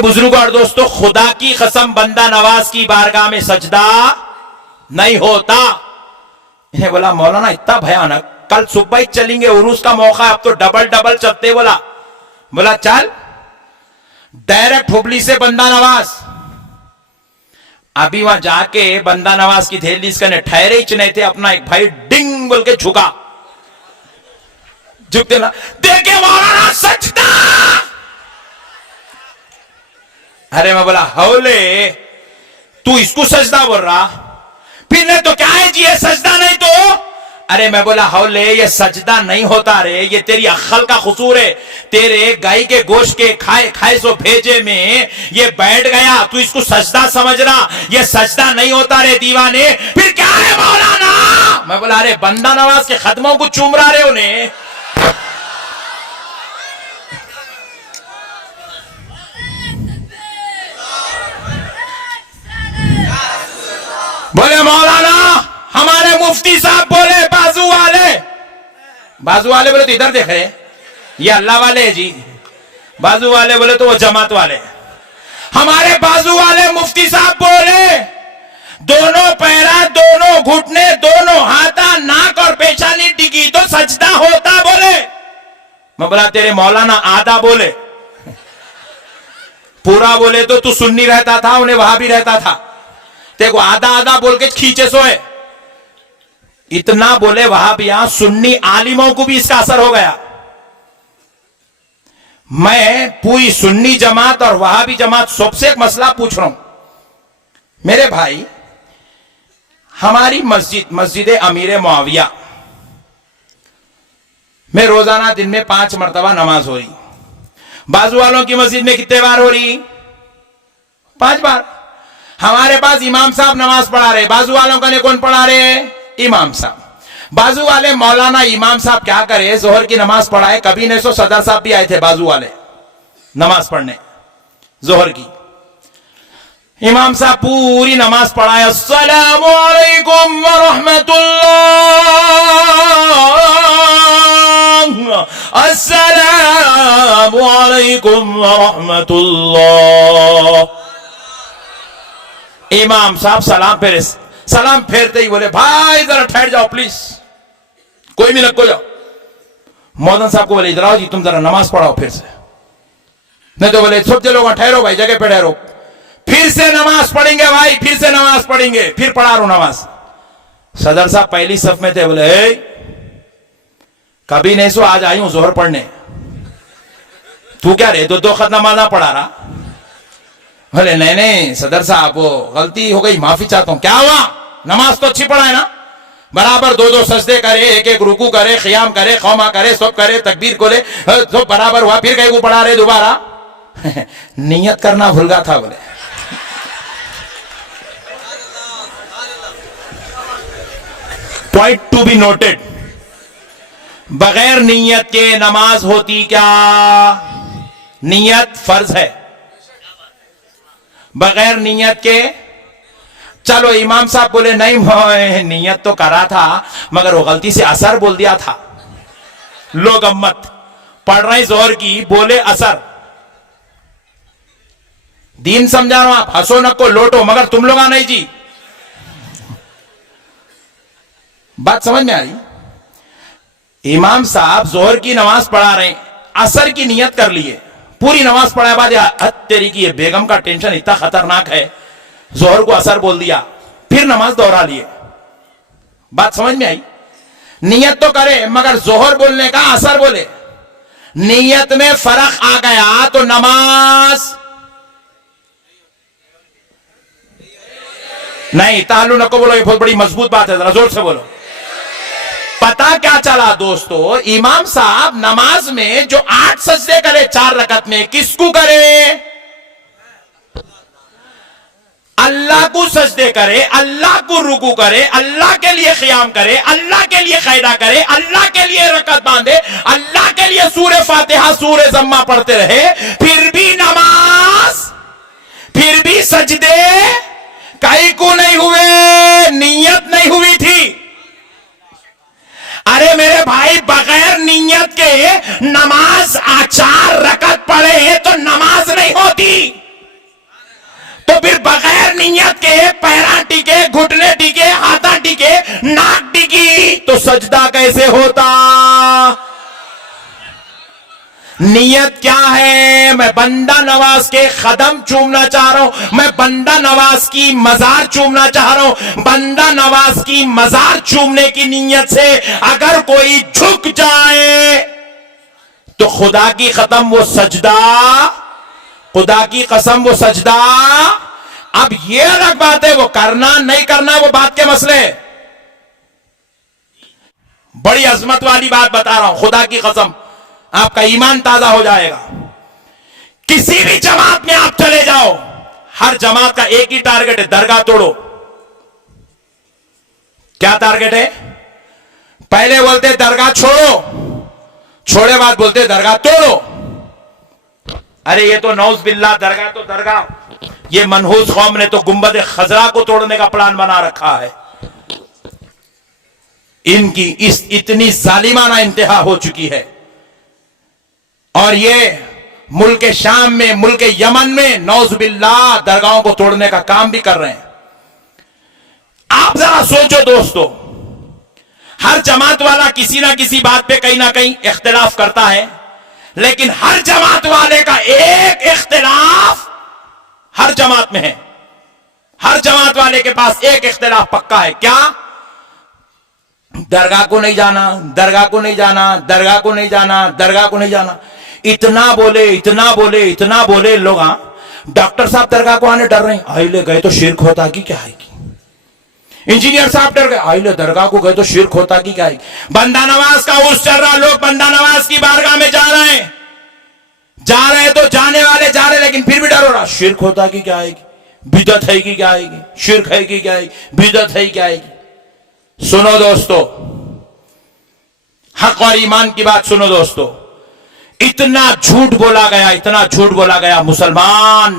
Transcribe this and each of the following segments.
बुजुर्ग और दोस्तों, खुदा की कसम बंदा नवाज की बारगाह में सजदा नहीं होता। इन्हें बोला मौलाना इतना भयानक, कल सुबह ही चलेंगे, उरूस का मौका है, अब तो डबल डबल चलते। बोला चल डायरेक्ट हुबली से बंदा नवाज। अभी वहां जाके बंदा नवाज की दहलीज करने ठहरे ही नहीं थे, अपना एक भाई डिंग बोल के झुका, झुकते ना देखे मौलाना सजदा। अरे मैं बोला हौले, तू इसको सजदा बोल रहा, फिर नहीं तो क्या है जी ये सजदा नहीं तो। अरे मैं बोला हौले ये सजदा नहीं होता रे, ये तेरी अक्ल का कसूर है, तेरे गाय के गोश्त के खाए सो भेजे में ये बैठ गया, तू इसको सजदा समझ रहा, ये सजदा नहीं होता रे दीवाने। फिर क्या है मौलाना? मैं बोला अरे बंदा नवाज के कदमों को चूम रहा रे उन्हें। बोले मौलाना हमारे मुफ्ती साहब बोले बाजू वाले बोले तो इधर देख रहे, ये अल्लाह वाले है जी, बाजू वाले बोले तो वो जमात वाले। हमारे बाजू वाले मुफ्ती साहब बोले दोनों पैरा, दोनों घुटने, दोनों हाथा, नाक और पेशानी टिकी तो सजदा होता। बोले मैं बोला तेरे मौलाना आधा बोले, पूरा बोले तो तू सुन्नी रहता था, उन्हें वहां भी रहता था, तेरे को आधा आधा बोल के खींचे सोए। इतना बोले वहां भी यहां सुन्नी आलिमों को भी इसका असर हो गया। मैं पूरी सुन्नी जमात और वहां भी जमात सबसे एक मसला पूछ रहा हूं मेरे भाई, हमारी मस्जिद अमीर मुआविया में रोजाना दिन में 5 मरतबा नमाज हो रही, बाजू वालों की मस्जिद में कितने बार हो रही? 5 बार। हमारे पास इमाम साहब नमाज पढ़ा रहे, बाजू वालों का ने कौन पढ़ा रहे? इमाम साहब। बाजू वाले मौलाना इमाम साहब क्या करे, जोहर की नमाज पढ़ाए, कभी नहीं सो सदर साहब भी आए थे बाजू वाले नमाज पढ़ने जोहर की। इमाम साहब पूरी नमाज पढ़ाए, अस्सलामु अलैकुम व रहमतुल्लाह, अस्सलामु अलैकुम व रहमतुल्लाह। इमाम साहब सलाम फेरते ही बोले भाई जरा ठहर जाओ प्लीज, कोई भी लग जाओ। मौलाना साहब को बोले इधर आओ जी, तुम जरा नमाज पढ़ाओ फिर से। नहीं तो बोले सब लोग ठहरो भाई, जगह पे ठहरो, फिर से नमाज पढ़ेंगे भाई, फिर से नमाज पढ़ेंगे। फिर पढ़ा रहा हूं नमाज। सदर साहब पहली सफ में थे, बोले कभी नहीं सो आज आई हूं जोहर पढ़ने, तू क्या रे 2 खत नमाज ना पढ़ा रहा? बोले नहीं सदर साहब वो गलती हो गई, माफी चाहता हूं। क्या हुआ? नमाज तो अच्छी पढ़ाए ना, बराबर 2 सजदे करे, एक रुकू करे, क़ियाम करे, कौमा करे, सब करे, तकबीर को ले, सब बराबर हुआ, फिर कहीं को पढ़ा रहे दोबारा? नियत करना भूल गया था। बोले पॉइंट टू बी नोटेड, बगैर नियत के नमाज होती क्या? नियत फर्ज है, बगैर नियत के। चलो इमाम साहब बोले नहीं नियत तो करा था मगर वो गलती से असर बोल दिया था। लोग अम्मत पढ़ रहे जोहर की, बोले असर। दीन समझा रहा हूं, आप हंसो नको लोटो, मगर तुम लोग नहीं जी। बात समझ में आई? इमाम साहब जोहर की नमाज पढ़ा रहे, असर की नियत कर लिए, पूरी नमाज पढ़ाए बाद तेरी की ये बेगम का टेंशन इतना खतरनाक है, जोहर को असर बोल दिया, फिर नमाज दोहरा लिए। बात समझ में आई? नियत तो करे मगर जोहर बोलने का असर बोले, नियत में फर्क आ गया तो नमाज नहीं। तालू नको बोलो, ये बहुत बड़ी मजबूत बात है, जरा जोर से बोलो। पता क्या चला दोस्तों, इमाम साहब नमाज में जो 8 सजदे करे 4 रकत में, किसको करे? अल्लाह को सजदे करे, अल्लाह को रुकू करे, अल्लाह के लिए क़ियाम करे, अल्लाह के लिए क़ैदा करे, अल्लाह के लिए रकत बांधे, अल्लाह के लिए सूरे फातिहा सूरे जम्मा पढ़ते रहे, फिर भी नमाज, फिर भी सजदे कई को नहीं हुए, नियत नहीं हुई थी। अरे मेरे भाई बगैर नियत के नमाज 4 रकत पढ़े तो नमाज नहीं होती। नाक डिगी तो सजदा कैसे होता? नियत क्या है? मैं बंदा नवाज के कदम चूमना चाह रहा हूं, मैं बंदा नवाज की मजार चूमना चाह रहा हूं। बंदा नवाज की मजार चूमने की नियत से अगर कोई झुक जाए तो खुदा की कसम वो सजदा, खुदा की कसम वो सजदा। अब ये अलग बात है, वो करना नहीं करना वो बात के मसले। बड़ी अजमत वाली बात बता रहा हूं, खुदा की कसम, आपका ईमान ताजा हो जाएगा। किसी भी जमात में आप चले जाओ, हर जमात का एक ही टारगेट है, दरगाह तोड़ो। क्या टारगेट है? पहले बोलते दरगाह छोड़ो, छोड़े बाद बोलते दरगाह तोड़ो। अरे ये तो नौज बिल्ला, दरगाह तो दरगाह, ये मनहूस कौम ने तो गुंबद खजरा को तोड़ने का प्लान बना रखा है। इनकी इस इतनी जालिमाना इंतहा हो चुकी है। और ये मुल्क शाम में, मुल्क यमन में नौज बिल्ला दरगाहों को तोड़ने का काम भी कर रहे हैं। आप जरा सोचो दोस्तों, हर जमात वाला किसी ना किसी बात पे कहीं ना कहीं इख्तिलाफ करता है, लेकिन हर जमात वाले का एक इख्तिलाफ हर जमात में है। हर जमात वाले के पास एक इख्तिलाफ पक्का है। क्या? दरगाह को नहीं जाना, दरगाह को नहीं जाना, दरगाह को नहीं जाना, दरगाह को नहीं जाना। इतना बोले, इतना बोले, इतना बोले लोग। डॉक्टर साहब दरगाह को आने डर रहे हैं, आई ले गए तो शिरक होता कि क्या है। इंजीनियर साहब डर गए, आई ले दरगाह को गए तो शिरक होता कि क्या है। बंदा नवाज का उर्स चल रहा, लोग बंदा नवाज की बारगाह में जा रहे हैं, जा रहे हैं तो जाने वाले जा रहे, लेकिन फिर भी डर हो रहा, शिरक होता कि क्या आएगी, बिदअत है कि क्या आएगी, शिरक है कि क्या आएगी, बिदअत है क्या आएगी। सुनो दोस्तों, हक और ईमान की बात सुनो दोस्तों। इतना झूठ बोला गया, इतना झूठ बोला गया, मुसलमान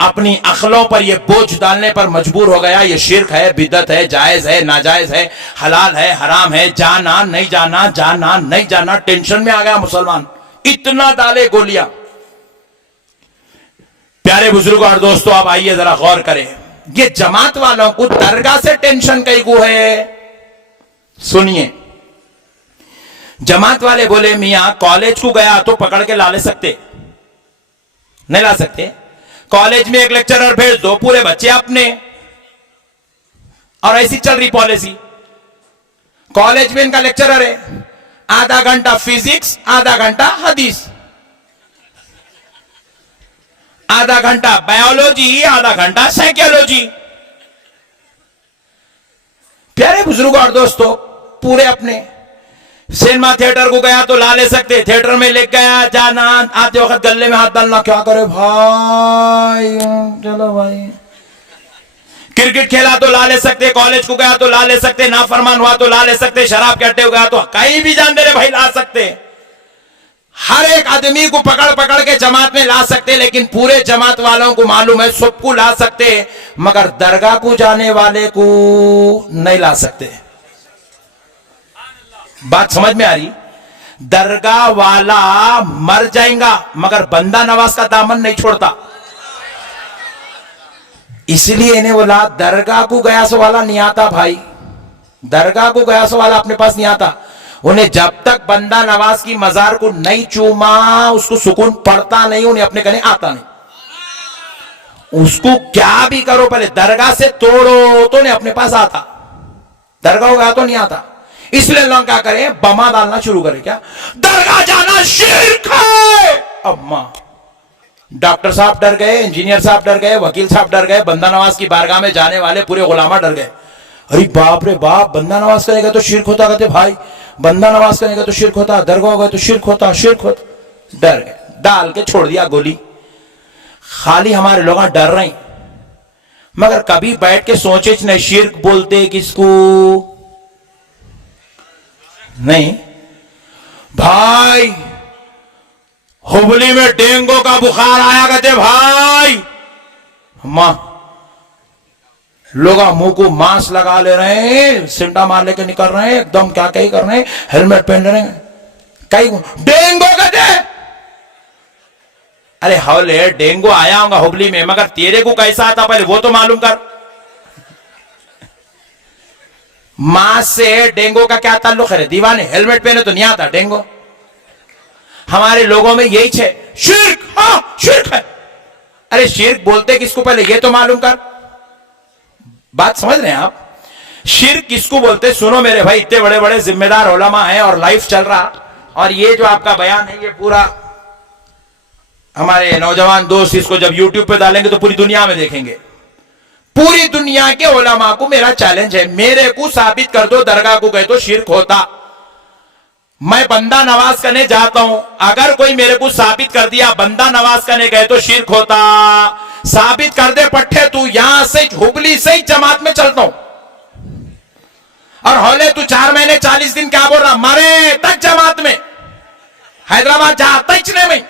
अपनी अक्लों पर यह बोझ डालने पर मजबूर हो गया। यह शिरक है, बिदअत है, जायज है, नाजायज है, हलाल है, हराम है, जाना नहीं जाना, जाना नहीं जाना, टेंशन में आ गया मुसलमान। इतना डाले गोलियां। प्यारे बुजुर्गों और दोस्तों, आप आइए जरा गौर करें, ये जमात वालों को दरगाह से टेंशन कई को है। सुनिए, जमात वाले बोले मियां कॉलेज को गया तो पकड़ के ला ले सकते, नहीं ला सकते। कॉलेज में एक लेक्चरर भेज दो, पूरे बच्चे अपने। और ऐसी चल रही पॉलिसी। कॉलेज में इनका लेक्चरर है, आधा घंटा फिजिक्स, आधा घंटा हदीस, आधा घंटा बायोलॉजी, आधा घंटा साइकोलॉजी। प्यारे बुजुर्गों और दोस्तों, पूरे अपने। सिनेमा थिएटर को गया तो ला ले सकते, थिएटर में ले गया, जाना, आते वक्त गले में हाथ डालना, क्या करे भाई, चलो भाई। क्रिकेट खेला तो ला ले सकते, कॉलेज को गया तो ला ले सकते, नाफरमान हुआ तो ला ले सकते, शराब के अड्डे हो गया तो कहीं भी जान दे रहे भाई ला सकते। हर एक आदमी को पकड़ पकड़ के जमात में ला सकते, लेकिन पूरे जमात वालों को मालूम है सबको ला सकते, मगर दरगाह को जाने वाले को नहीं ला सकते। बात समझ में आ रही? दरगाह वाला मर जाएगा मगर बंदा नवाज का दामन नहीं छोड़ता। इसलिए इन्हें बोला दरगाह को गया सो वाला नहीं आता भाई, दरगाह को गया सो वाला अपने पास नहीं आता। उन्हें जब तक बंदा नवाज की मजार को नहीं चूमा उसको सुकून पड़ता नहीं, उन्हें अपने कहने आता नहीं। उसको क्या भी करो, पहले दरगाह से तोड़ो तो नहीं अपने पास आता, दरगाह गया तो नहीं आता। इसलिए लोग क्या करें, बमा डालना शुरू करें। क्या दरगाह जाना शिर्क है? अम्मा डॉक्टर साहब डर गए, इंजीनियर साहब डर गए, वकील साहब डर गए, बंदा नवाज की बारगाह में जाने वाले पूरे गुलामा डर गए। अरे बाप रे बाप, बंदा नवाज करेगा तो शिर्क होता, कहते भाई बंदा नवाज करेगा तो शिर्क होता, दरगाह गए तो शिर्क होता, शिर्क होता। डर गए, डाल के छोड़ दिया गोली। खाली हमारे लोग डर रहे, मगर कभी बैठ के सोचे नहीं शिर्क बोलते किसको नहीं। भाई हुबली में डेंगू का बुखार आया कहते भाई, मां लोग मुंह को मास्क लगा ले रहे हैं, सिंटा मार लेके निकल रहे हैं, एकदम क्या कहीं कर रहे हैं, हेलमेट पहन रहे हैं, कहीं डेंगू कहते। अरे हौले डेंगू आया होगा हुबली में, मगर तेरे को कैसा आता पहले वो तो मालूम कर। मांस से डेंगू का क्या ताल्लुक है? दीवाने हेलमेट पहने तो नहीं आता डेंगू। हमारे लोगों में यही है, शिर्क, हाँ शिर्क है। अरे शिर्क बोलते किसको पहले ये तो मालूम कर। बात समझ रहे हैं आप? शिर्क किसको बोलते? सुनो मेरे भाई, इतने बड़े बड़े जिम्मेदार उलमा हैं और लाइफ चल रहा, और ये जो आपका बयान है ये पूरा हमारे नौजवान दोस्त इसको जब यूट्यूब पे डालेंगे तो पूरी दुनिया में देखेंगे। पूरी दुनिया के उलमा को मेरा चैलेंज है, मेरे को साबित कर दो दरगाह को गए तो शिर्क होता। मैं बंदा नवाज करने जाता हूं, अगर कोई मेरे को साबित कर दिया बंदा नवाज करने गए तो शिर्क होता, साबित कर दे पट्टे, तू यहां से हुबली से ही जमात में चलता हूं। और होले तू 4 महीने 40 दिन क्या बोल रहा, मरे तक जमात में, हैदराबाद जाता ही में।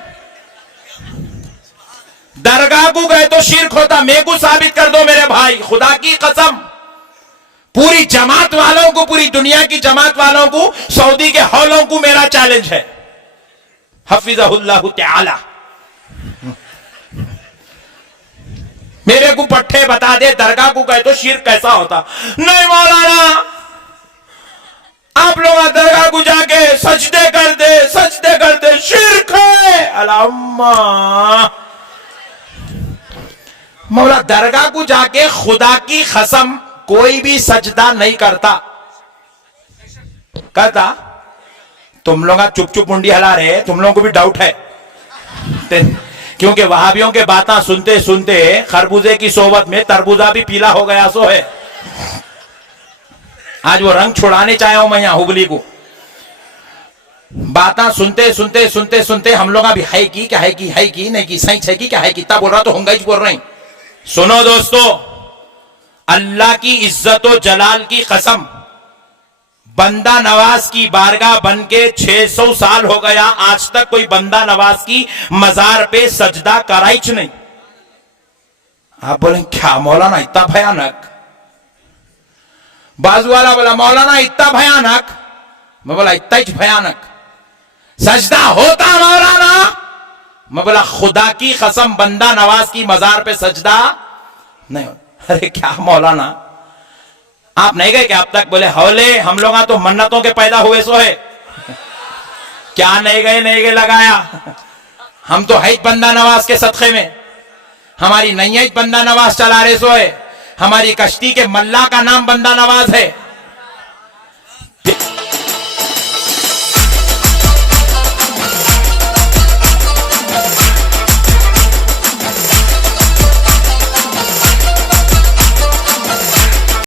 दरगाह को गए तो शिर्क होता, मेरे को साबित कर दो मेरे भाई, खुदा की कसम। पूरी जमात वालों को, पूरी दुनिया की जमात वालों को, सऊदी के हौलों को मेरा चैलेंज है, हफिज़हुल्लाहु तआला। मेरे को पट्टे बता दे दरगाह को गए तो शिर्क कैसा होता। नहीं मौलाना, आप लोग दरगाह को जाके सजदे कर दे, शिर्क है। अल्लाहुम्मा मौला, दरगाह को जाके खुदा की कसम कोई भी सजदा नहीं करता। कहता तुम लोग चुप चुप मुंडी हिला रहे, तुम लोगों को भी डाउट है क्योंकि वहाबियों के बातें सुनते सुनते खरबूजे की सोबत में तरबूजा भी पीला हो गया सो है। आज वो रंग छुड़ाने चाहे हूं मैं यहां हुबली को। बातें सुनते हम लोग अभी है की क्या है की नहीं की सही है की क्या है की, तब बोल रहा तो होंगे बोल रहे हैं। सुनो दोस्तों, अल्लाह की इज्जत और जलाल की कसम, बंदा नवाज की बारगाह बन के 600 साल हो गया, आज तक कोई बंदा नवाज की मजार पे सजदा कराइच नहीं। आप बोले क्या मौलाना इतना भयानक? बाजू वाला बोला मौलाना इतना भयानक, मैं बोला इतना ही भयानक। सजदा होता मौलाना, मैं बोला खुदा की कसम बंदा नवाज की मजार पे सजदा नहीं। अरे क्या मौलाना, आप नहीं गए क्या अब तक? बोले हौले हम लोग तो मन्नतों के पैदा हुए सो है। क्या नहीं गए लगाया, हम तो है बंदा नवाज के सदक़े में, हमारी नैयत बंदा नवाज चला रहे सो है, हमारी कश्ती के मल्ला का नाम बंदा नवाज है।